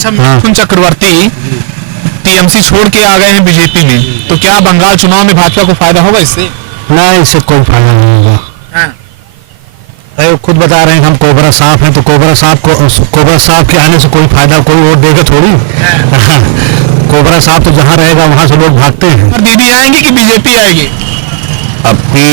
अच्छा, मिथुन चक्रवर्ती टीएमसी छोड़ के आ गए हैं बीजेपी में, तो क्या बंगाल चुनाव में भाजपा को फायदा होगा इससे? नहीं, इससे कोई फायदा नहीं होगा। खुद बता रहे हैं हम कोबरा साफ हैं, तो कोबरा साफ के आने से कोई फायदा, कोई वोट देगा थोड़ी। कोबरा साफ तो जहाँ रहेगा वहाँ से लोग भागते हैं। और दीदी आएंगी कि बीजेपी आएगी? अपनी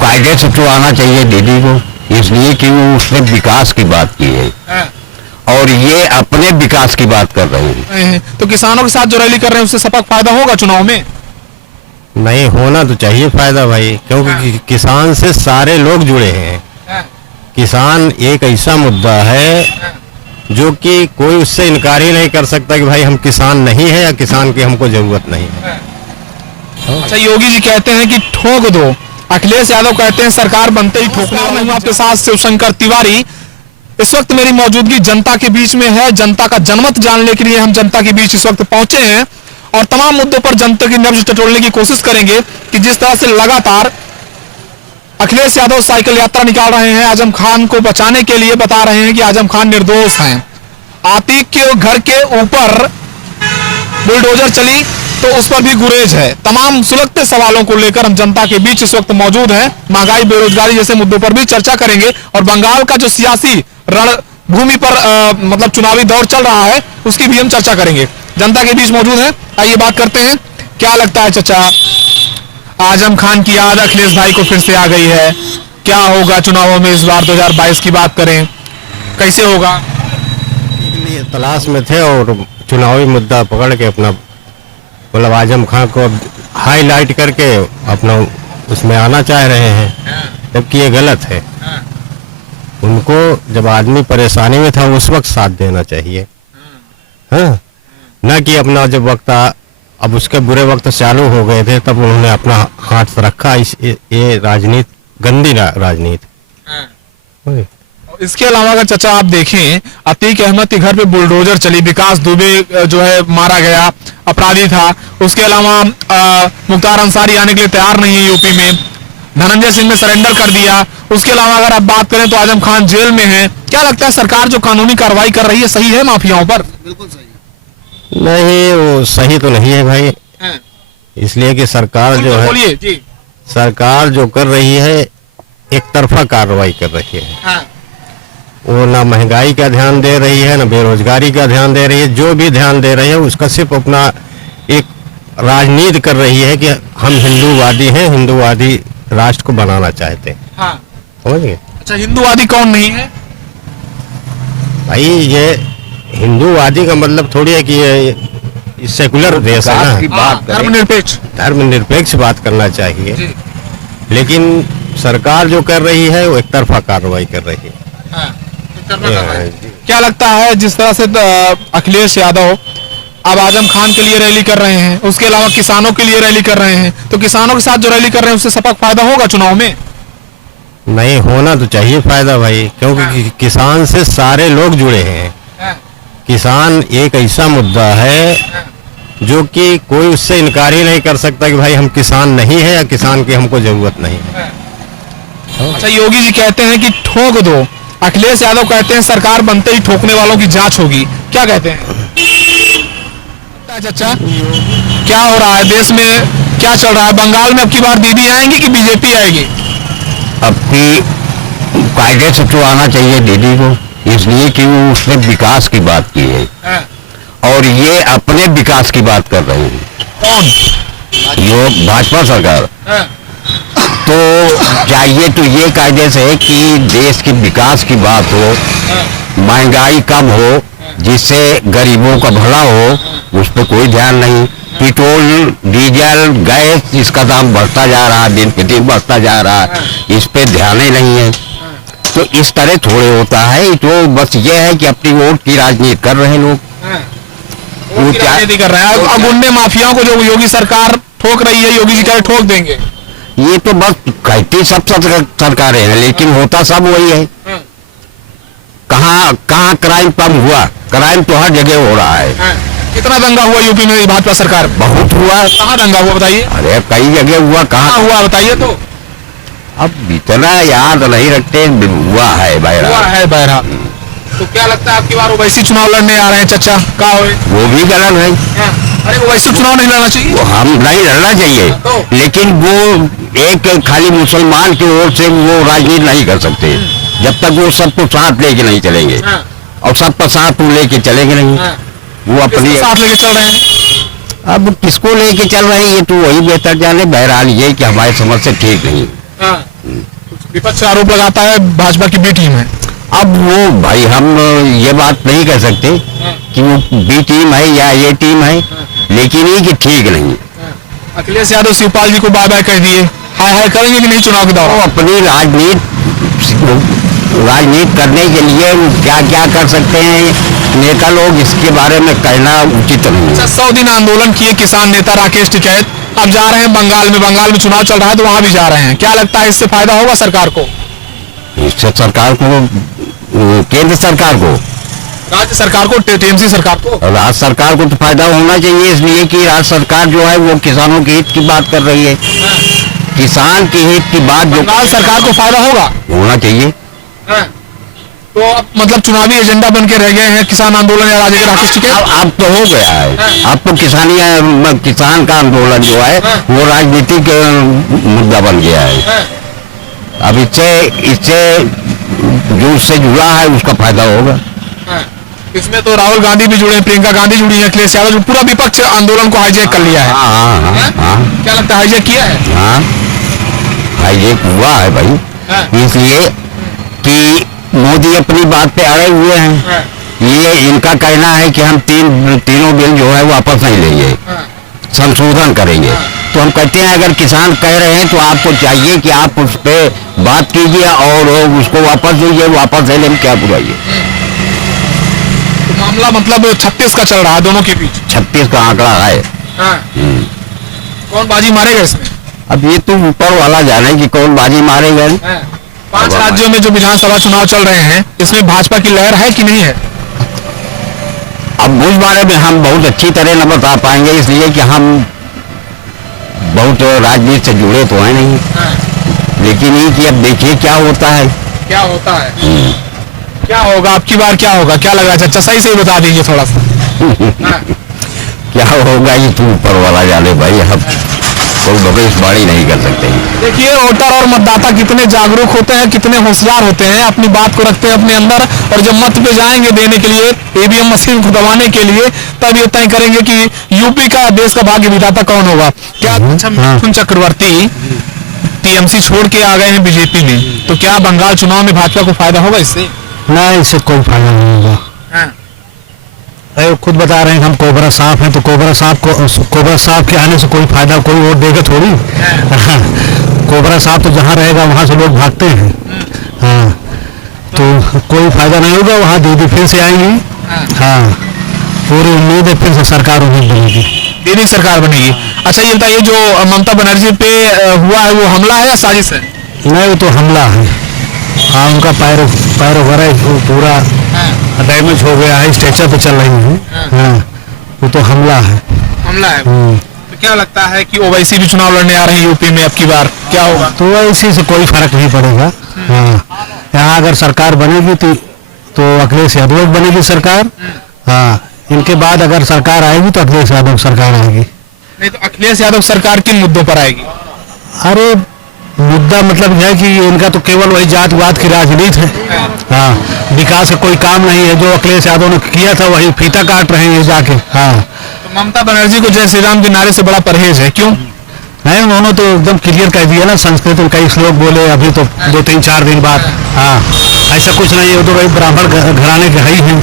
कायदे से तो आना चाहिए दीदी को, इसलिए कि वो उसने विकास की बात की है और ये अपने विकास की बात कर रहे हैं। तो किसानों के साथ जो रैली कर रहे हैं उससे सपा फायदा होगा चुनाव में? नहीं, होना तो चाहिए फायदा भाई, क्योंकि किसान से सारे लोग जुड़े हैं। किसान एक ऐसा मुद्दा है जो कि कोई उससे इनकार ही नहीं कर सकता कि भाई हम किसान नहीं है या किसान की हमको जरूरत नहीं है। अच्छा, योगी जी कहते हैं कि ठोक दो, अखिलेश यादव कहते हैं सरकार बनते ही ठोकने वाला हूं। आपके साथ शिवशंकर तिवारी। इस वक्त मेरी मौजूदगी जनता के बीच में है। जनता का जनमत जानने के लिए हम जनता के बीच इस वक्त पहुंचे हैं और तमाम मुद्दों पर जनता की नब्ज टटोलने की कोशिश करेंगे कि जिस तरह से लगातार अखिलेश यादव साइकिल यात्रा निकाल रहे हैं आजम खान को बचाने के लिए, बता रहे हैं कि आजम खान निर्दोष हैं। आतिक के घर के ऊपर बुलडोजर चली तो उस पर भी गुरेज है। तमाम सुलगते सवालों को लेकर हम जनता के बीच इस वक्त मौजूद हैं। महंगाई, बेरोजगारी जैसे मुद्दों पर भी चर्चा करेंगे और बंगाल का जो सियासी रणभूमि पर मतलब चुनावी दौर चल रहा है उसकी भी हम चर्चा करेंगे। जनता के बीच मौजूद है, आइए बात करते हैं। क्या लगता है चाचा, आजम खान की याद अखिलेश भाई को फिर से आ गई है, क्या होगा चुनावों में इस बार 2022 की बात करें, कैसे होगा? तलाश में थे और चुनावी मुद्दा पकड़ के अपना मतलब आजम खान को हाईलाइट करके अपना उसमें आना चाह रहे हैं, जबकि ये गलत है। उनको जब आदमी परेशानी में था उस वक्त साथ देना चाहिए, हाँ, न कि अपना जब वक्त अब उसके बुरे वक्त चालू हो गए थे तब उन्होंने अपना हाथ रखा। ये राजनीति गंदी राजनीति। इसके अलावा अगर चाचा आप देखें, अतीक अहमद के घर पे बुलडोजर चली, विकास दुबे जो है मारा गया, अपराधी था। उसके अलावा मुख्तार अंसारी आने के लिए तैयार नहीं है यूपी में, धनंजय सिंह ने सरेंडर कर दिया। उसके अलावा अगर आप बात करें तो आजम खान जेल में है। क्या लगता है सरकार जो कानूनी कार्रवाई कर रही है सही है माफियाओं पर? बिल्कुल सही। नहीं, वो सही तो नहीं है भाई, इसलिए कि सरकार जो है, सरकार जो कर रही है एक तरफा कार्रवाई कर रही है। वो ना महंगाई का ध्यान दे रही है, ना बेरोजगारी का ध्यान दे रही है। जो भी ध्यान दे रही है उसका सिर्फ अपना एक राजनीति कर रही है कि हम हिंदूवादी हैं, हिंदूवादी राष्ट्र को बनाना चाहते हैं। समझ गए? अच्छा, हिंदूवादी कौन नहीं है भाई? ये हिंदूवादी का मतलब थोड़ी है कि ये सेकुलर देश है ना, धर्मनिरपेक्ष बात करना चाहिए। लेकिन सरकार जो कर रही है वो एक तरफा कार्रवाई कर रही है। क्या लगता है जिस तरह से अखिलेश यादव अब आजम खान के लिए रैली कर रहे हैं, उसके अलावा किसानों के लिए रैली कर रहे हैं, तो किसानों के साथ जो रैली कर रहे हैं उससे सपा फायदा होगा चुनाव में? नहीं, होना तो चाहिए फायदा भाई, क्योंकि किसान से सारे लोग जुड़े हैं। किसान एक ऐसा मुद्दा है जो कि कोई उससे इनकार ही नहीं कर सकता कि भाई हम किसान नहीं है या किसान की हमको जरूरत नहीं है। अच्छा, योगी जी कहते हैं कि ठोक दो, अखिलेश यादव कहते हैं सरकार बनते ही ठोकने वालों की जांच होगी, क्या कहते हैं चाचा? क्या हो रहा है देश में, क्या चल रहा है? बंगाल में अब की बार दीदी आएंगी कि बीजेपी आएगी? अपनी कायदे से तो आना चाहिए दीदी को, इसलिए कि वो उसने विकास की बात की है और ये अपने विकास की बात कर रहे हैं। कौन? ये भाजपा सरकार। तो चाहिए तो ये कायदे से कि देश की विकास की बात हो, महंगाई कम हो, जिससे गरीबों का भला हो, उस पर कोई ध्यान नहीं। पेट्रोल, डीजल, गैस, इसका दाम बढ़ता जा रहा है, दिन पे दिन बढ़ता जा रहा है, इस पे ध्यान ही नहीं है। तो इस तरह थोड़े होता है। तो बस ये है कि अपनी वोट की राजनीति कर रहे हैं लोग, राजनीति कर रहे हैं। अब गुंडे माफियाओं को जो योगी सरकार ठोक रही है, योगी जी कह ठोक देंगे, ये तो बस कहती सब सरकारें हैं, लेकिन होता सब वही है। कहाँ क्राइम कम हुआ? क्राइम तो हर जगह हो रहा है। कितना दंगा हुआ यूपी में भाजपा सरकार? बहुत हुआ। कहाँ दंगा हुआ बताइए? अरे कई जगह हुआ, कहाँ हुआ बताइए तो। अब इतना याद नहीं रखते, हुआ है बहरा। हुआ है बहरा। तो क्या लगता है आपकी बार ओवैसी चुनाव लड़ने आ रहे हैं चचा का होए? वो भी गलत है। अरे ओवैसी चुनाव नहीं लड़ना चाहिए। वो हम नहीं लड़ना चाहिए, लेकिन वो एक खाली मुसलमान की ओर से वो राजनीति नहीं कर सकते जब तक वो सबको साथ लेके नहीं चलेंगे, और सबका साथ वो लेके चलेंगे नहीं। वो अपनी साथ लेके चल रहे हैं। अब किसको लेके चल रहे हैं ये तो वही बेहतर जाने। बहरहाल ये कि हमारी समझ से ठीक नहीं। विपक्ष आरोप लगाता है भाजपा की बी टीम है। अब वो भाई हम ये बात नहीं कह सकते कि वो बी टीम है या ये टीम है, लेकिन ये कि ठीक नहीं। अखिलेश यादव शिवपाल जी को बाय बाय कर दिए, हाय हाय करेंगे कि नहीं चुनाव के वो दौरान? अपनी राजनीति करने के लिए क्या क्या कर सकते हैं नेता लोग, इसके बारे में कहना उचित नहीं है। 100 दिन आंदोलन किए किसान नेता राकेश टिकैत, अब जा रहे हैं बंगाल में। बंगाल में चुनाव चल रहा है तो वहां भी जा रहे हैं। क्या लगता है इससे फायदा होगा सरकार को? इससे सरकार को, केंद्र सरकार को, राज्य सरकार को, टीएमसी सरकार को? राज्य सरकार को तो फायदा होना चाहिए, इसलिए कि राज्य सरकार जो है वो किसानों के हित की बात कर रही है। किसान के हित की बात जो बंगाल सरकार को फायदा होगा होना चाहिए। तो अब मतलब चुनावी एजेंडा बन के रह गए हैं किसान आंदोलन या राज्य के राकेश टिकैत? अब तो हो गया है। अब तो किसान का आंदोलन जो है वो राजनीतिक मुद्दा बन गया है। अब इससे जो उससे जुड़ा है उसका फायदा होगा। इसमें तो राहुल गांधी भी जुड़े हैं, प्रियंका गांधी जुड़ी है, अखिलेश यादव, पूरा विपक्ष आंदोलन को हाईजैक कर लिया है। हाँ। क्या लगता है हाईजैक किया है? हाँ, हाईजैक हुआ है भाई, इसलिए कि मोदी अपनी बात पे अड़े हुए हैं। ये इनका कहना है कि हम तीनों बिल जो है वापस नहीं लेंगे, संशोधन करेंगे। तो हम कहते हैं अगर किसान कह रहे हैं तो आपको चाहिए कि आप उस पर बात कीजिए और उसको वापस दीजिए। वापस ले लें, क्या बुराई है? तो मामला मतलब 36 का चल रहा है दोनों के बीच। 36 का आंकड़ा है। कौन बाजी मारेगा इसमें? अब ये तो ऊपर वाला जाने कि कौन बाजी मारेगा। 5 राज्यों में जो विधानसभा चुनाव चल रहे हैं इसमें भाजपा की लहर है कि नहीं है? अब उस बारे में हम बहुत अच्छी तरह न बता पाएंगे, इसलिए कि हम बहुत राजनीति से जुड़े तो हैं नहीं। लेकिन ये कि अब देखिए क्या होता है। क्या होता है? क्या होगा आपकी बार? क्या होगा? क्या लग रहा है चचा? सही से ही बता दीजिए थोड़ा सा। क्या होगा ये तो ऊपर वाला जाने भाई, हम कोई भविष्यवाणी नहीं कर सकते। देखिए वोटर और मतदाता कितने जागरूक होते हैं, कितने होशियार होते हैं, अपनी बात को रखते हैं अपने अंदर, और जब मत पे जाएंगे देने के लिए, ईवीएम मशीन को दबाने के लिए, तब ये तय करेंगे कि यूपी का, देश का भाग्य विधाता कौन होगा। क्या मिथुन चक्रवर्ती टीएमसी छोड़ के आ गए हैं बीजेपी में, तो क्या बंगाल चुनाव में भाजपा को फायदा होगा इससे? ना, इससे कोई फायदा नहीं होगा। खुद बता रहे हैं हम कोबरा साफ हैं, तो कोबरा साफ के आने से कोई फायदा, कोई वोट देगा थोड़ी। कोबरा साफ तो जहाँ रहेगा वहाँ से लोग भागते हैं। हाँ, तो कोई फायदा नहीं होगा। वहाँ दीदी फिर से आएंगी। हाँ, पूरी उम्मीद है फिर से सरकार उम्मीद बनेगी, दीदी सरकार बनेगी। अच्छा ये बताइए, जो ममता बनर्जी पे हुआ है वो हमला है या साजिश है? नहीं, वो तो हमला है। हाँ, उनका पैर वगैरह पूरा डैमेज हो गया है, स्ट्रेचर पे चल रही है। हाँ, वो तो हमला है। हमला है। तो क्या लगता है कि ओवैसी भी चुनाव लड़ने आ रहे हैं यूपी में, अब की बार क्या होगा? तो वैसी से कोई फर्क नहीं पड़ेगा। हाँ, यहाँ अगर सरकार बनेगी तो अखिलेश यादव बनेगी सरकार। हाँ, इनके बाद अगर सरकार आएगी तो अखिलेश यादव सरकार आएगी। नहीं तो अखिलेश यादव सरकार किन मुद्दों पर आएगी? अरे मुद्दा मतलब है कि इनका तो केवल वही जातवाद की राजनीति है। हाँ, विकास का कोई काम नहीं है। जो अखिलेश यादव ने किया था वही फीता काट रहे हैं जाके। हाँ, तो ममता बनर्जी को जय श्री राम के नारे से बड़ा परहेज है, क्यों? नहीं, उन्होंने तो एकदम क्लियर कह दिया ना, संस्कृत में कई श्लोक बोले अभी तो 2-3-4 दिन बाद। हाँ, ऐसा कुछ नहीं है, वो तो भाई ब्राह्मण घराने के ही हैं।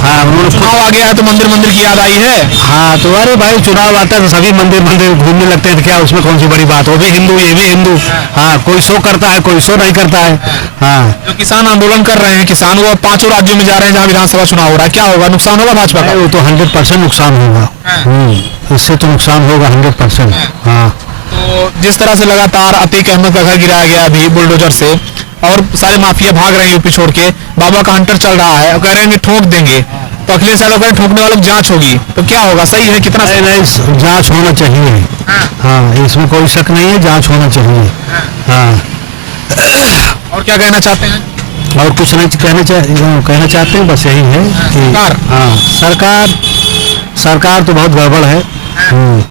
हाँ, उन्होंने चुनाव आ गया है तो मंदिर की याद आई है। हाँ, तो अरे भाई चुनाव आता है तो सभी मंदिर घूमने लगते हैं, तो क्या उसमें कौन सी बड़ी बात? वो भी हिंदू, ये भी हिंदू। हाँ, कोई शो करता है, कोई शो नहीं करता है। हाँ, जो किसान आंदोलन कर रहे हैं, किसान वो 5 राज्यों में जा रहे हैं जहाँ विधानसभा चुनाव हो रहा है, क्या होगा? नुकसान होगा भाजपा का? वो तो 100% नुकसान होगा। इससे तो नुकसान होगा 100%। हाँ, तो जिस तरह से लगातार अतीक अहमद का घर गिराया गया अभी बुलडोजर से, और सारे माफिया भाग रहे हैं यूपी छोड़ के, बाबा का हंटर चल रहा है, कह रहे हैं कि ठोक देंगे, तो अखिलेश यादव कह रहे ठोकने वालों की जांच होगी, तो क्या होगा? सही है? कितना सही? नहीं, जांच होना चाहिए। हाँ, इसमें कोई शक नहीं है, जांच होना चाहिए। हाँ, और क्या कहना चाहते हैं? और कुछ नहीं कहना चाहते हैं, बस यही है कि सरकार हाँ सरकार तो बहुत गड़बड़ है।